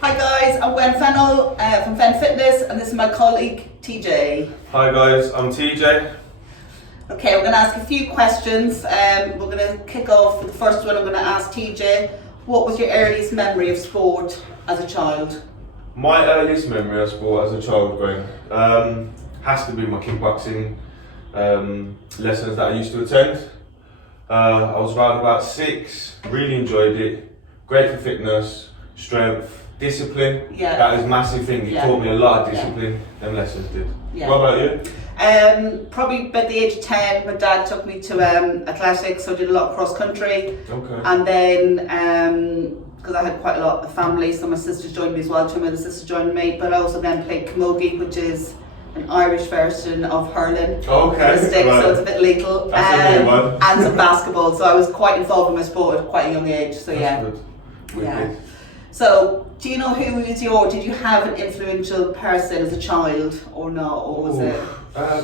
Hi guys, I'm Gwen Fennell from Fen Fitness, and this is my colleague TJ. Hi guys, I'm TJ. Okay, we're going to ask a few questions. We're going to kick off with the first one. I'm going to ask TJ, what was your earliest memory of sport as a child? My earliest memory of sport as a child, Gwen, has to be my kickboxing lessons that I used to attend. I was around about 6, really enjoyed it. Great for fitness, strength, discipline. Yeah. That is a massive thing. It taught me a lot of discipline, them lessons did. Yeah. What about you? Probably by the age of 10, my dad took me to athletics, so I did a lot of cross country. Okay. And then, because I had quite a lot of family, so my sisters joined me as well, 2 of my other sisters joined me, but I also then played camogie, which is an Irish version of hurling. Okay. With a stick, right. so it's a bit lethal. That's a new one. And some basketball, so I was quite involved in my sport at quite a young age, so That's yeah. good. Yeah. So, do you know who was did you have an influential person as a child or not, or was it?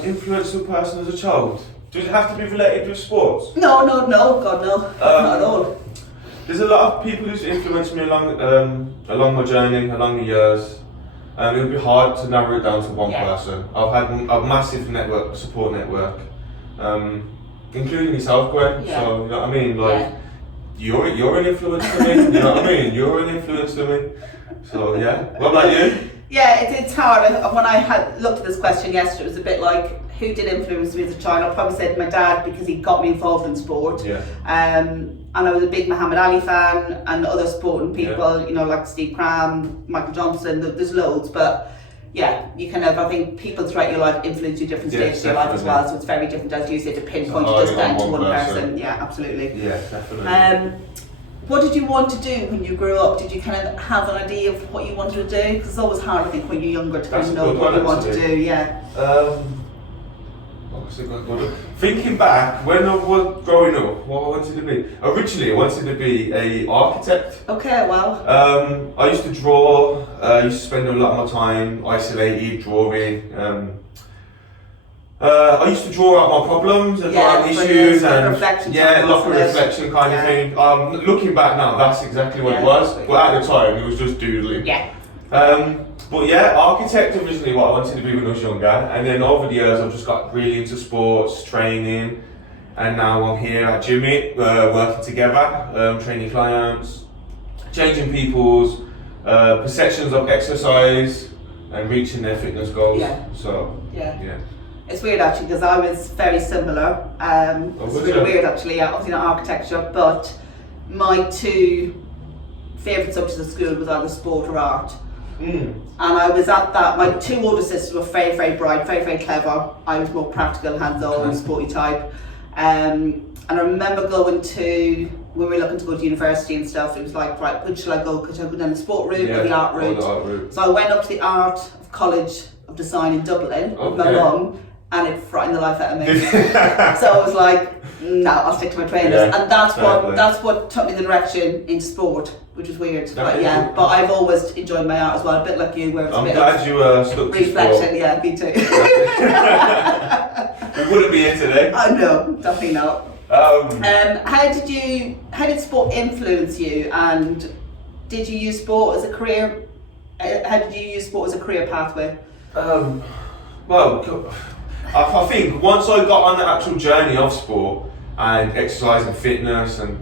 Influential person as a child? Does it have to be related with sports? No, God no, not at all. There's a lot of people who's influenced me along my journey, along the years. It would be hard to narrow it down to one person. I've had a massive support network, including yourself, Gwen. Yeah. So you know what I mean, like you're an influence to me. You know what I mean? You're an influence to me. So yeah. What about you? Yeah, it's hard. When I had looked at this question yesterday, it was a bit like, who did influence me as a child? I probably said my dad, because he got me involved in sport. Yeah. And I was a big Muhammad Ali fan, and other sporting people, you know, like Steve Cram, Michael Johnson. There's loads, but yeah, you kind of, I think people throughout your life influence you different stages of your life as well. So it's very different, as you say, to pinpoint it just down to one person. Yeah, absolutely. Yeah, definitely. What did you want to do when you grew up? Did you kind of have an idea of what you wanted to do? Because it's always hard, I think, when you're younger to kind of know what you want to do. Yeah. Thinking back, when I was growing up, what I wanted to be? Originally, I wanted to be an architect. Okay, wow. I used to draw. I used to spend a lot of my time isolated, drawing. I used to draw out my problems and my issues and like a reflection kind of thing. Looking back now, that's exactly what it was. But at the time, it was just doodling. Yeah. But yeah, architect originally what I wanted to be when I was younger, and then over the years I've just got really into sports, training, and now I'm here at Jimmy, working together, training clients, changing people's perceptions of exercise and reaching their fitness goals. Yeah. So yeah. It's weird actually, because I was very similar. It's really weird actually, obviously not architecture, but my 2 favourite subjects at school was either sport or art. And I was at that, my 2 older sisters were very, very bright, very, very clever. I was more practical, hands-on, sporty type. And I remember going to, when we were looking to go to university and stuff, it was like, right, which shall I go? Could I go down the sport route or the art route? The art route? So I went up to the Art of College of Design in Dublin with my mum, and it frightened the life out of me. So I was like, no, I'll stick to my trainers. And that's what took me the direction into sport, which was weird. But but I've always enjoyed my art as well, a bit like you, where it's I'm a bit glad you stuck to reflection. sport. Yeah, me too. We wouldn't be here today. Oh no, definitely not. How did sport influence you, and did you use sport as a career? How did you use sport as a career pathway? Well, I think once I got on the actual journey of sport and exercise and fitness, and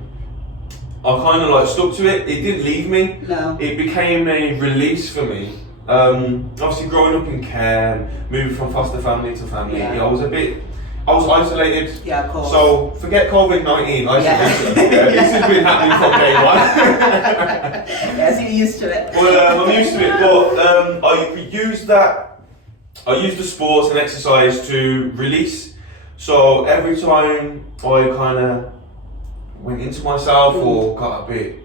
I kind of like stuck to it. It didn't leave me. No. It became a release for me. Obviously, growing up in care, and moving from foster family to family, I was isolated. Yeah, of course. So forget COVID-19, isolation. This has been happening from day one. Yeah, so you're used to it. Well, I'm used to it, but I used that. I used the sports and exercise to release. So every time I kind of went into myself or got a bit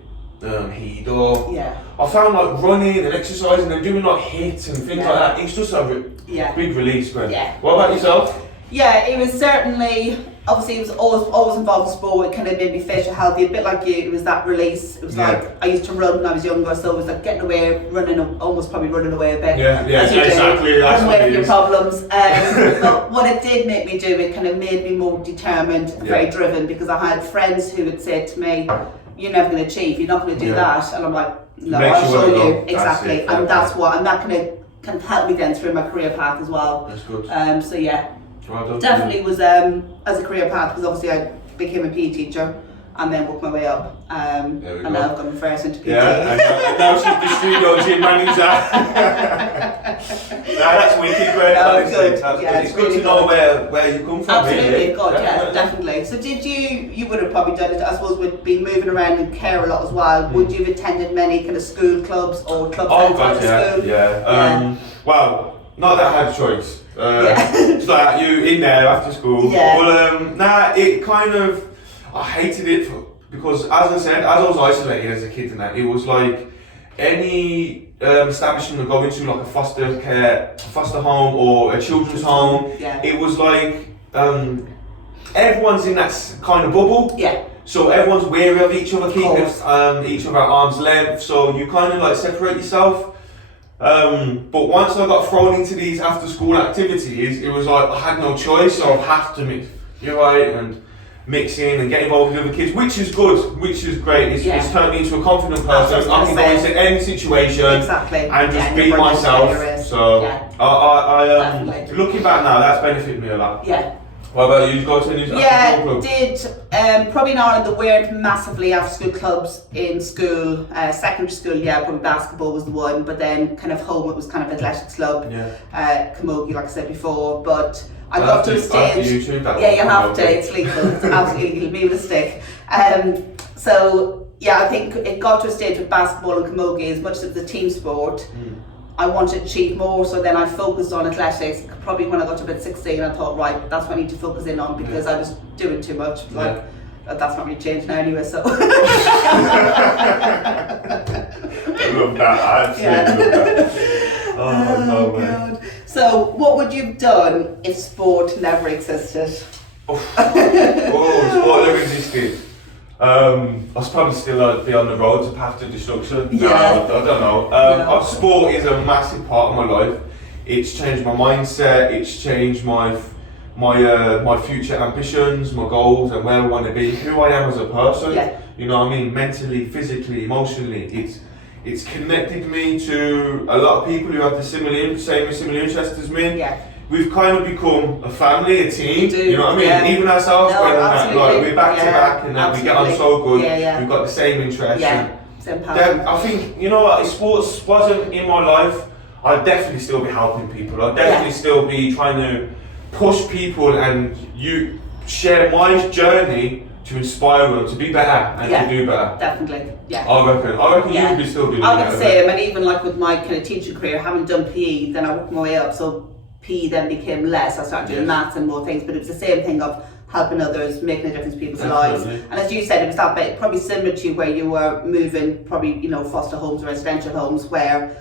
heated or I found like running and exercising and doing like hits and things like that. It's just a big release, man. Yeah. What about yourself? Yeah, it was certainly, obviously it was always involved in sport. It kind of made me fit and healthy, a bit like you. It was that release. It was like, I used to run when I was younger, so it was like getting away, almost probably running away a bit. Exactly. Running away from your problems. But what it did make me do, it kind of made me more determined, very driven, because I had friends who would say to me, you're never going to achieve. You're not going to do that. And I'm like, no, Makes I'll show you exactly. That's and that's what, and that kind of helped me then through my career path as well. That's good. So yeah, well definitely was as a career path, because obviously I became a PE teacher and then worked my way up. And now I've gone first into PE. Yeah, and now she's the studio gym manager. That's wicked, great. It's good to know where you come from. Absolutely, really. God, yeah, definitely. So did you would have probably done it, I suppose, with being moving around and care a lot as well. Would you have attended many kind of school clubs or clubs outside of school? Yeah. Well, not that I had a choice. It's like you in there after school. Yeah. Well, it kind of, I hated it because, as I said, as I was isolated as a kid and that, it was like any establishment I go into, like a foster home or a children's home, it was like everyone's in that kind of bubble. Yeah. So everyone's wary of each other, keeping each other at arm's length. So you kind of like separate yourself. But once I got thrown into these after school activities, it was like I had no choice, so I have to mix, and mix in and get involved with other kids, which is good, which is great. It's turned me into a confident person. I can go into any situation and just be myself. So I looking back now, that's benefited me a lot. Yeah. What about you? You go to any club? Did probably in Ireland there weren't massively after school clubs in school. Secondary school, probably basketball was the one, but then kind of home it was kind of athletics club. Camogie, like I said before, but I got to a stage. You have to. It's legal. It's absolutely legal. Be with a stick. So I think it got to a stage with basketball and camogie, as much as it's a team sport. I wanted to achieve more, so then I focused on athletics. Probably when I got to about 16, I thought, right, that's what I need to focus in on, because I was doing too much. That's not really changed now anyway. So. I love that. I absolutely love that. Oh no, God. So, what would you have done if sport never existed? Sport never existed. I was probably still be on the road to path to destruction. I don't know. Sport is a massive part of my life. It's changed my mindset. It's changed my future ambitions, my goals, and where I want to be, who I am as a person. You know what I mean? Mentally, physically, emotionally. It's connected me to a lot of people who have the similar interests as me. We've kind of become a family, a team. You know what I mean? Even ourselves, we're back to back, and we get on so good. We've got the same interests. Same passion. I think, you know what, if sports wasn't in my life, I'd definitely still be helping people. I'd definitely still be trying to push people and share my journey to inspire them to be better and to do better. Definitely. I reckon you would be still doing that. I would say, and even like with my kind of teaching career, having done PE, then I worked my way up. So PE then became less. I started doing maths and more things, but it was the same thing of helping others, making a difference in people's lives. And as you said, it was that bit, probably similar to you, where you were moving, probably, foster homes, residential homes, where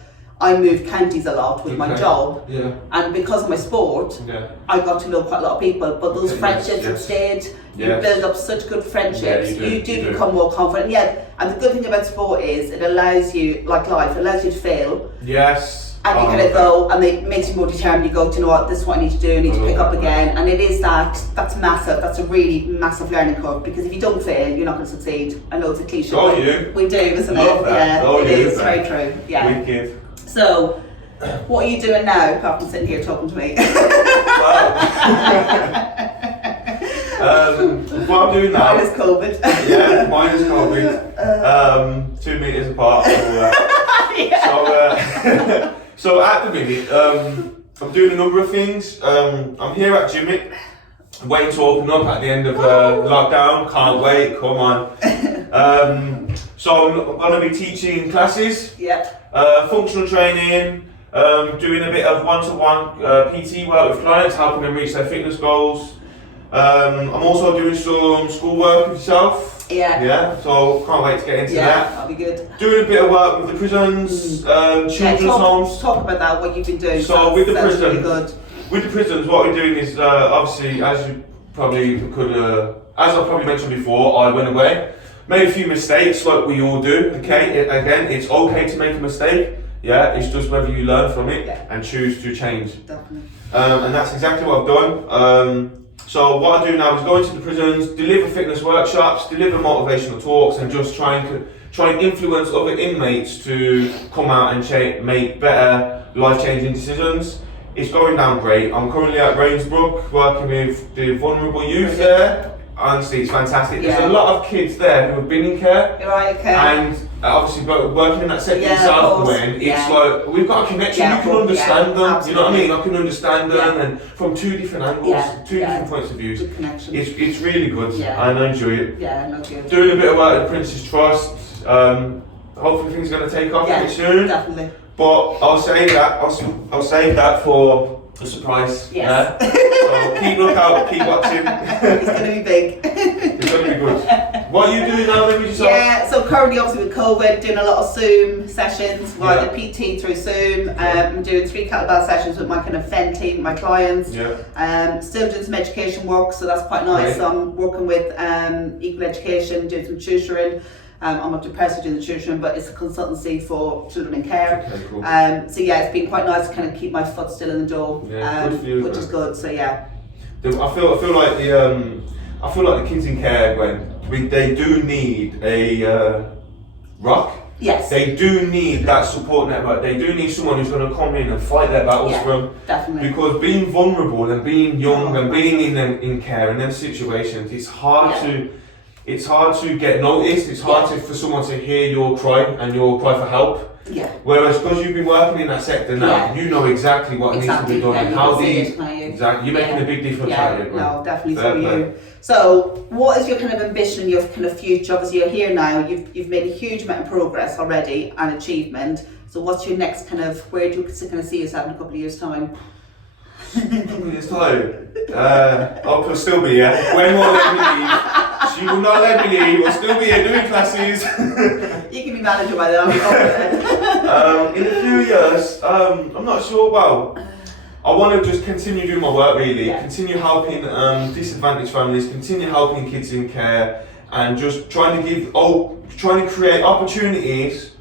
I moved counties a lot with my job. And because of my sport, I got to know quite a lot of people, but those friendships have stayed. You build up such good friendships. You do become more confident. And the good thing about sport is it allows you, like life, it allows you to fail. And you kind of go, and it makes you more determined. You go, do you know what, this is what I need to do, I need to pick up again. And it is that's massive, that's a really massive learning curve, because if you don't fail, you're not going to succeed. I know it's a cliche. We do, isn't it? It is very true. Wicked. So, what are you doing now, apart from sitting here talking to me? What I'm doing now. Minus COVID. Minus COVID. 2 meters apart. So at the minute, I'm doing a number of things. I'm here at Jimmy, waiting to open up at the end of lockdown. Can't wait, come on. So I'm going to be teaching classes, functional training, doing a bit of one-to-one PT work with clients, helping them reach their fitness goals. I'm also doing some schoolwork with yourself. So can't wait to get into that. That'll be good. Doing a bit of work with the prisons, children's homes. Talk about that, what you've been doing. So with the prisons, really good. With the prisons, what we're doing is obviously, as you probably could, as I probably mentioned before, I went away, made a few mistakes like we all do. Again, it's okay to make a mistake. It's just whether you learn from it and choose to change. Definitely. And that's exactly what I've done. So what I do now is go into the prisons, deliver fitness workshops, deliver motivational talks, and just try and influence other inmates to come out and make better life-changing decisions. It's going down great. I'm currently at Rainsbrook working with the vulnerable youth there. Honestly, it's fantastic. There's a lot of kids there who have been in care. Right, okay. And obviously working in that sector yourself, it's like we've got a connection. You can understand them. Absolutely. You know what I mean? I can understand them, and from two different angles, two different points of views. Good connection. It's really good, and I enjoy it. Yeah, no good. Doing a bit of work at the Prince's Trust. Hopefully things are going to take off a bit soon. Definitely. But I'll save that for a surprise. Yes. Yeah? So keep lookout, keep watching. It's going to be big. It's going to be good. What are you doing now then with yourself? Yeah, so currently obviously with COVID, doing a lot of Zoom sessions, I do PT through Zoom. I'm doing 3 kettlebell sessions with my kind of FEN team, my clients. Still doing some education work, so that's quite nice. Right. So I'm working with Equal Education, doing some tutoring. I'm not personally doing the tutoring, but it's a consultancy for children in care. Okay, cool. So yeah, it's been quite nice to kind of keep my foot still in the door, good for you, which is good. So yeah. I feel like the kids in care, they do need a rock. Yes. They do need that support network. They do need someone who's going to come in and fight their battles for them. Definitely. Because being vulnerable and being young and being in care in them situations, it's hard to get noticed. It's hard for someone to hear your cry and your cry for help. Yeah. Whereas because you've been working in that sector now, you know exactly what needs to be done and how these. Exactly. You're making a big difference out of it. No, definitely for you. So, what is your kind of ambition, your kind of future? Obviously, you're here now. You've made a huge amount of progress already and achievement. So, what's your next kind of? Where do you kind of see yourself in a couple of years' time? It's time. I'll still be here. When will let me leave? She will not let me leave. I'll still be here doing classes. You can be manager by then. In a few years, I'm not sure. Well, I want to just continue doing my work really. Continue helping disadvantaged families. Continue helping kids in care, and just trying to create opportunities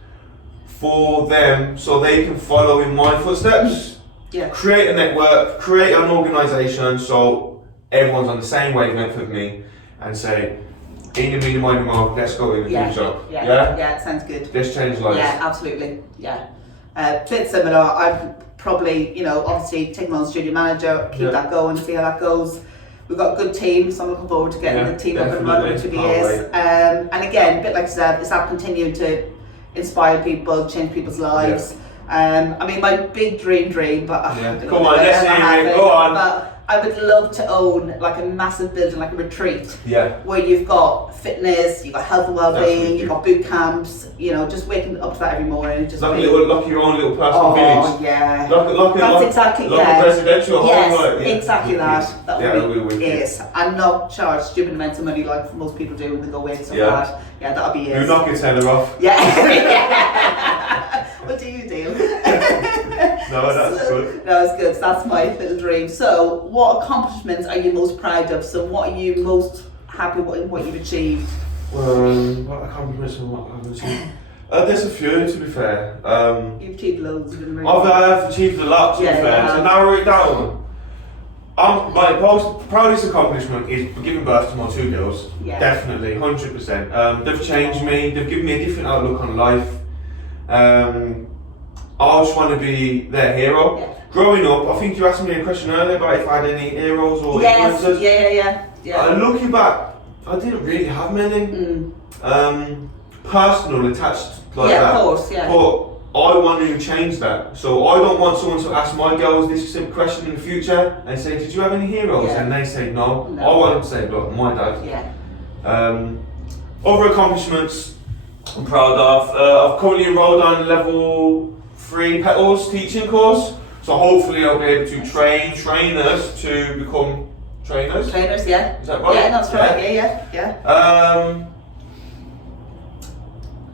for them so they can follow in my footsteps. Yeah. Create a network, create an organisation so everyone's on the same wavelength with me and say, in the medium mark, let's go in the future. Yeah, sounds good. Let's change lives. Yeah, absolutely. Yeah. Bit similar. I'm probably, obviously taking on studio manager, keep that going, see how that goes. We've got a good team, so I'm looking forward to getting the team up and running in 2 years. And again, a bit like I said, it's that continuing to inspire people, change people's lives. I mean, my big dream, but come on, let's hear it. Go on. But I would love to own like a massive building, like a retreat. Yeah. Where you've got fitness, you've got health and well-being, you've got boot camps. Just waking up to that every morning. Just like your own little personal village. Yeah. That's exactly like a residential home. Yes, exactly that. That would be it. And not charge stupid amounts of money like most people do when they go away and stuff like that. Yeah, that'll be it. You knock your tenner off. Yeah. What do you do? No, that's good. No, it's good. So that's my little dream. So, what accomplishments are you most proud of? So, what are you most happy with what you've achieved? What accomplishments and what I've achieved? There's a few, to be fair. You've achieved loads. I've achieved a lot, to be fair. So narrow it down. My most proudest accomplishment is giving birth to my 2 girls. Yeah. Definitely, 100%. They've changed me. They've given me a different outlook on life. I just want to be their hero. Yeah. Growing up, I think you asked me a question earlier about if I had any heroes or influencers. Yeah. Looking back, I didn't really have many. Personal attached like that. Yeah, of course, yeah. But I want to change that. So I don't want someone to ask my girls this simple question in the future and say, did you have any heroes? And they say no. I want them to say, look, my dad. Yeah. Other accomplishments I'm proud of. I've currently enrolled on level 3 petals teaching course. So hopefully I'll be able to train trainers to become trainers. Trainers, yeah. Is that right? Yeah, that's right. Yeah.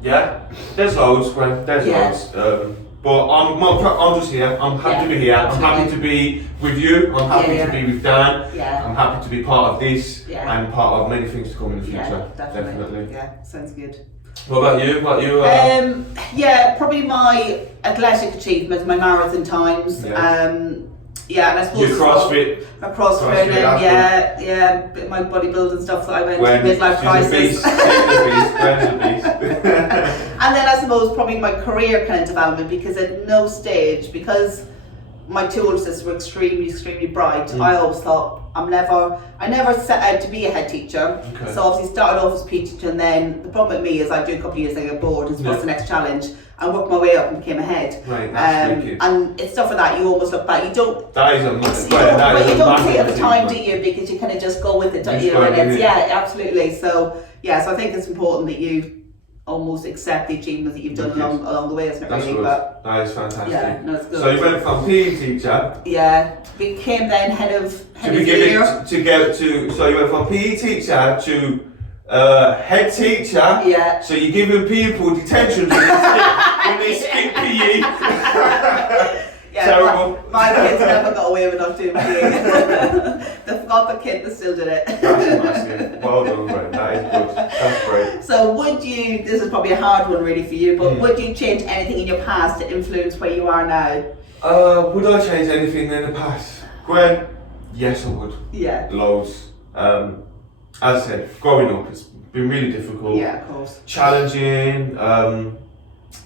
Yeah, there's loads, Gwen. There's loads. But I'm just here. I'm happy to be here. Absolutely. I'm happy to be with you. I'm happy to be with Dan. Yeah. I'm happy to be part of this and part of many things to come in the future. Definitely. Yeah, sounds good. What about you? Probably my athletic achievements, my marathon times. Yeah, and I suppose your CrossFit. Training, yeah, bit of my bodybuilding stuff that I went through midlife crisis. Gwen's a beast. And then I suppose probably my career kind of development, because at no stage, because my two older sisters were extremely bright, I always thought I never set out to be a head teacher. Okay. So obviously started off as a PE teacher, and then the problem with me is I do a couple of years, I get bored, and what's the next challenge? I worked my way up and became a head. Right, that's wicked. And it's stuff like that, you almost look back, you don't That is a you don't see it at the time, do you? Because you kind of just go with it, don't you? And it's, yeah, absolutely. So yeah, so I think it's important that you almost accept the achievements that you've done along the way, isn't it? That's really? good. But that is fantastic. yeah, no, it's good. So you went from PE teacher. Yeah, became then head of So you went from PE teacher to head teacher. Yeah. So you're giving people detention when they skip PE. Yeah, terrible. My kids never got away with not doing PE. They forgot the kid that still did it. That's massive. Well done, mate. That is good. That's great. So this is probably a hard one really for you, but would you change anything in your past to influence where you are now? Would I change anything in the past? Gwen, yes I would. Yeah. Loads. As I said, growing up, it's been really difficult. Yeah, of course. Challenging.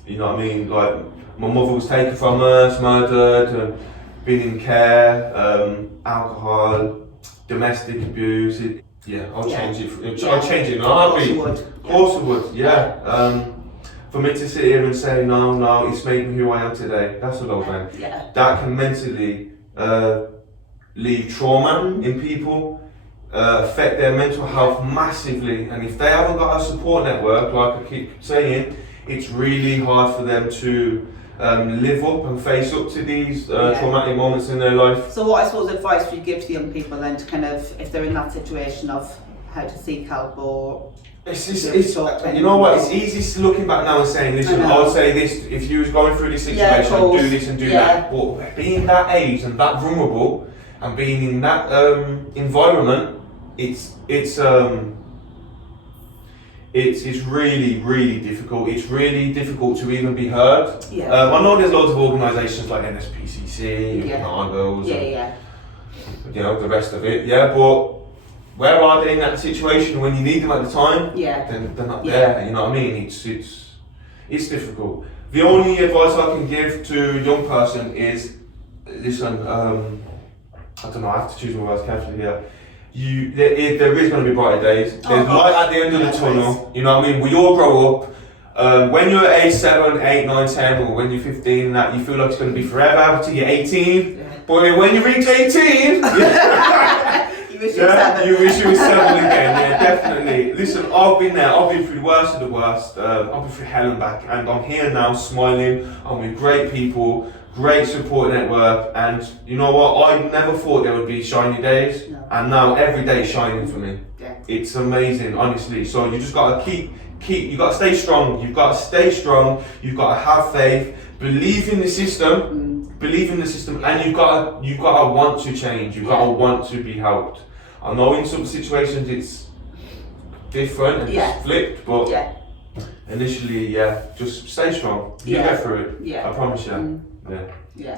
You know what I mean? Like, my mother was taken from us, murdered, and been in care, alcohol, domestic abuse. I'll change it. I'll change it in a heartbeat. Of course I would, yeah. For me to sit here and say, no, it's made me who I am today, that's a lot, man. Yeah. That can mentally leave trauma in people, affect their mental health massively, and if they haven't got a support network, like I keep saying, it's really hard for them to live up and face up to these traumatic moments in their life. So what, I suppose, advice would you give to young people then to kind of, if they're in that situation of how to seek help or... It's you know what, it's easy looking back now and saying, listen, I would say this, if you was going through this situation, do this and do that. But being that age and that vulnerable and being in that environment, it's really difficult. It's really difficult to even be heard. Yeah. I know there's loads of organisations like NSPCC, Argos, you know, the rest of it. Yeah, but where are they in that situation when you need them at the time? Yeah. Then they're not there. You know what I mean? It's difficult. The only advice I can give to a young person is, listen. I don't know. I have to choose my words carefully here. There is going to be brighter days. There's light at the end of the tunnel. You know what I mean? We all grow up. When you're age 7, 8, 9, 10, or when you're 15, that you feel like it's going to be forever until you're 18. Yeah. But when you reach 18, you wish you were 7. You wish you were 7 again. Yeah, definitely. Listen, I've been there. I've been through the worst of the worst. I've been through hell and back, and I'm here now, smiling. I'm with great people. Great support network, and you know what? I never thought there would be shiny days, and now every day is shining for me. Yeah. It's amazing, honestly. So you just gotta you gotta stay strong. You've got to stay strong. You've got to have faith, believe in the system, and you've got to want to change. You've got to want to be helped. I know in some situations it's different and it's flipped, but initially, just stay strong. You get through it. Yeah. I promise you. Yeah.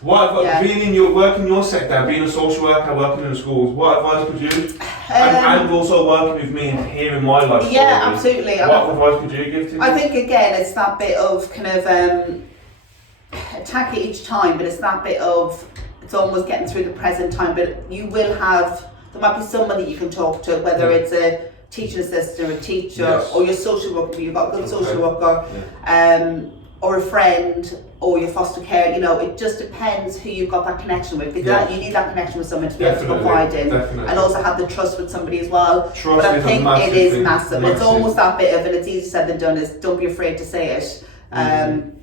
What being in your working in your sector, being a social worker, working in the schools, what advice could you and also working with me and hearing my life story? Yeah, absolutely. What advice could you give to me? I think again it's that bit of kind of attack it each time, but it's that bit of it's almost getting through the present time, but you will have there might be someone that you can talk to, whether it's a teaching assistant or a teacher or your social worker, you've got a good social worker, or a friend or your foster care, you know, it just depends who you've got that connection with, because you need that connection with someone to be able to confide in and also have the trust with somebody as well. Trust but I think it is massive. It's almost that bit of, and it's easier said than done, is don't be afraid to say it.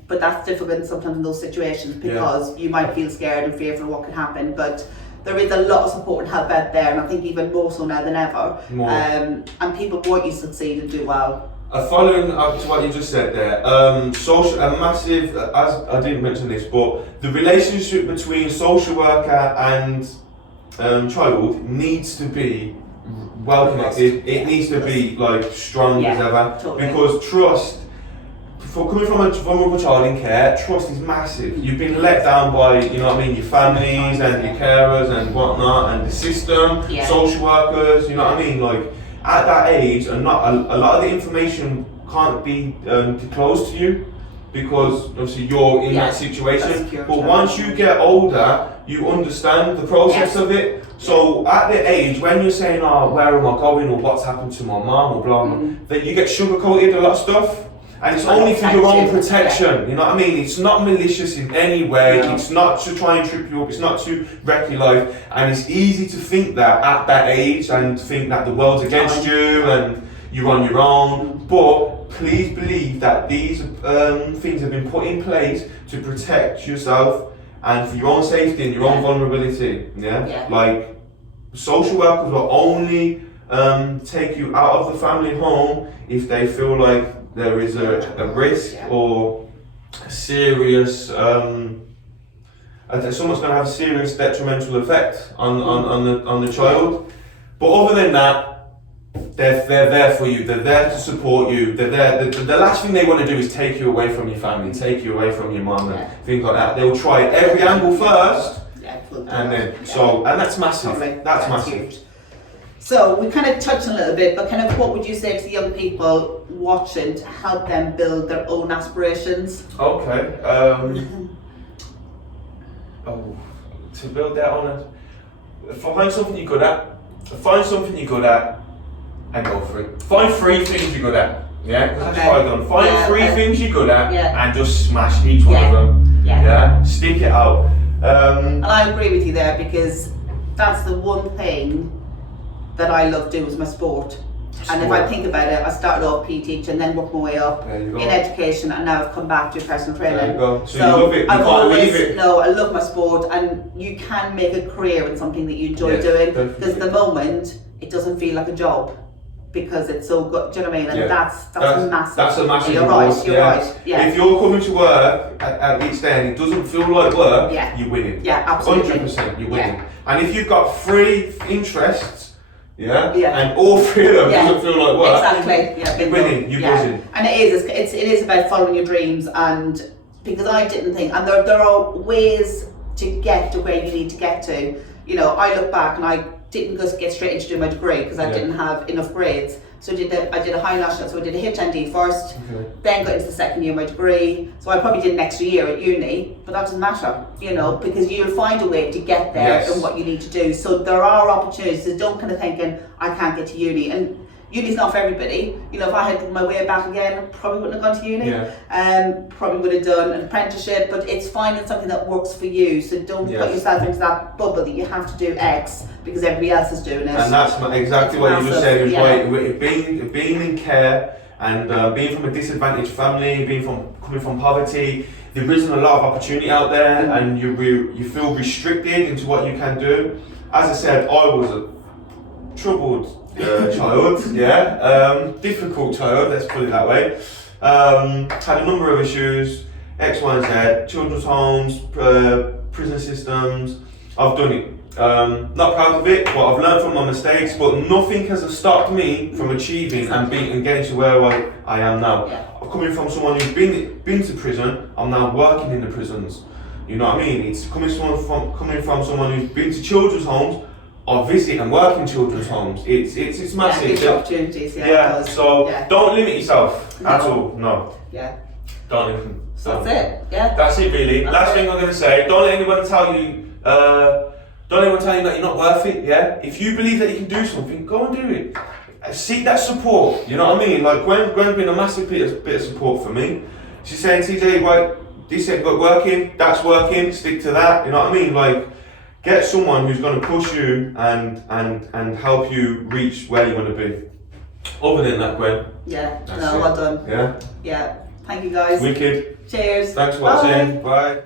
But that's difficult sometimes in those situations because you might feel scared and fearful of what could happen, but there is a lot of support and help out there, and I think even more so now than ever. And people want you to succeed and do well. Following up to what you just said there, a massive, as I didn't mention this, but the relationship between social worker and child needs to be well connected. It needs to be like strong as ever, because trust for coming from a vulnerable child in care, trust is massive. You've been let down by, you know what I mean, your families and your carers and whatnot, and the system, social workers, you know what I mean. Like at that age, and not a lot of the information can't be disclosed to you because obviously you're in that situation. But once you get older, you understand the process of it. So at the age when you're saying, oh, where am I going, or what's happened to my mum, or blah blah, that you get sugar-coated a lot of stuff, and it's only for your own protection. You know what I mean? It's not malicious in any way. It's not to try and trip you up. It's not to wreck your life. And it's easy to think that at that age, and think that the world's against you and you're on your own. But please believe that these things have been put in place to protect yourself and for your own safety and your own vulnerability. Like social workers will only take you out of the family home if they feel like there is a risk or a serious someone's going to have a serious detrimental effect on the child. But other than that, they're there for you. They're there to support you. They're there. The last thing they want to do is take you away from your family, take you away from your mum, and things like that. They'll try every angle first, and then and that's massive. That's massive. Huge. So we kind of touched on a little bit, but kind of what would you say to the young people watching to help them build their own aspirations? Okay. To build their own, find something you're good at. Find something you're good at, and go for it. Find 3 things you're good at. That's what I've done. Find 3 things you're good at, and just smash each one of them. Stick it out. And I agree with you there, because that's the one thing that I love doing was my sport. And if I think about it, I started off PE teacher and then worked my way up in education, and now I've come back to personal training. There you go. So you love it, you can't leave it. No, I love my sport, and you can make a career in something that you enjoy doing, because at the moment it doesn't feel like a job because it's so good. Do you know what I mean? And that's massive. That's a massive You're right. You're right. Yeah. If you're coming to work at each day and it doesn't feel like work, you're winning. Yeah, absolutely. 100%, you're winning. And if you've got 3 interests, and all 3 of them doesn't feel like work, you're winning. You're buzzing. And it is about following your dreams, and because I didn't think, and there are ways to get to where you need to get to. You know, I look back and I didn't just get straight into doing my degree because I didn't have enough grades. So I did a high national, so I did a HND first, then got into the second year of my degree. So I probably did an extra year at uni, but that doesn't matter, you know, because you'll find a way to get there and what you need to do. So there are opportunities. So don't kind of thinking, I can't get to uni. And uni's not for everybody. You know, if I had my way back again, I probably wouldn't have gone to uni. Probably would have done an apprenticeship, but it's finding something that works for you. So don't put yourself into that bubble that you have to do X because everybody else is doing it. And that's exactly what you just said. It was right. Being in care and being from a disadvantaged family, coming from poverty, there isn't a lot of opportunity out there, and you feel restricted into what you can do. As I said, I was a troubled child, difficult child, let's put it that way. Had a number of issues, X, Y, and Z, children's homes, prison systems. I've done it. Not proud of it, but I've learned from my mistakes. But nothing has stopped me from achieving and getting to where I am now. Coming from someone who's been to prison, I'm now working in the prisons. You know what I mean? It's coming from someone who's been to children's homes. I visit and work in children's homes. It's massive. Big opportunities. Don't limit yourself at all. No. Don't limit. So that's it. That's it really. Last thing I'm going to say. Don't let anyone tell you. Don't let anyone tell you that you're not worth it. If you believe that you can do something, go and do it. Seek that support. You know what I mean? Like Gwen's been a massive bit of support for me. She's saying, TJ, right, this ain't working. That's working. Stick to that. You know what I mean? Like. Get someone who's going to push you and help you reach where you want to be. Other than that, Gwen. Well done. Thank you guys. Wicked. Cheers. Thanks for watching. Bye.